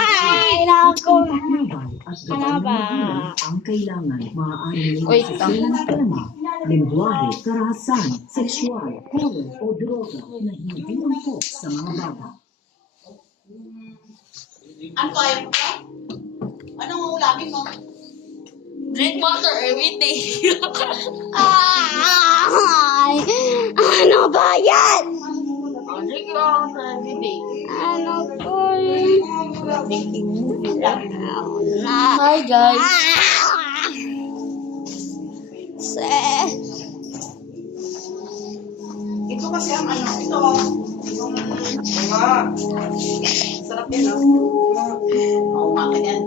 Ay, naku. Ano ba? Ang kailangan, maaaring ng tema, lingwahe, karahasan, sexual, horror o droga na hindi angkop sa mga bata. Ano ayaw mo ka? Anong ulamin mo? Drink water every day. Ay, ano ba yan? Drink water every day. Ano po yun? Hi guys. Ito kasi ang ano, ito. Sarap yan, no? Oo, maka yan.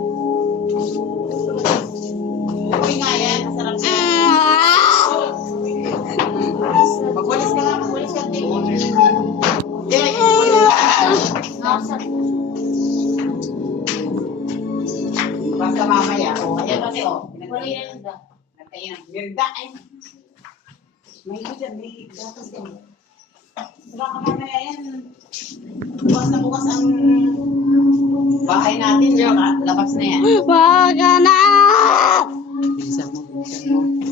Uy nga yan, masarap yan. Magwalis ka nga, magwalis ka. Basta mamaya, o. Ayan kasi, o. Pinagtayin ng mirda. Ay, may higyan, may gatas yan. Baka mamaya yan. Bukas na bukas ang bahay natin. Labas na yan. Wag ka na! Bilisan mo, bilisan mo.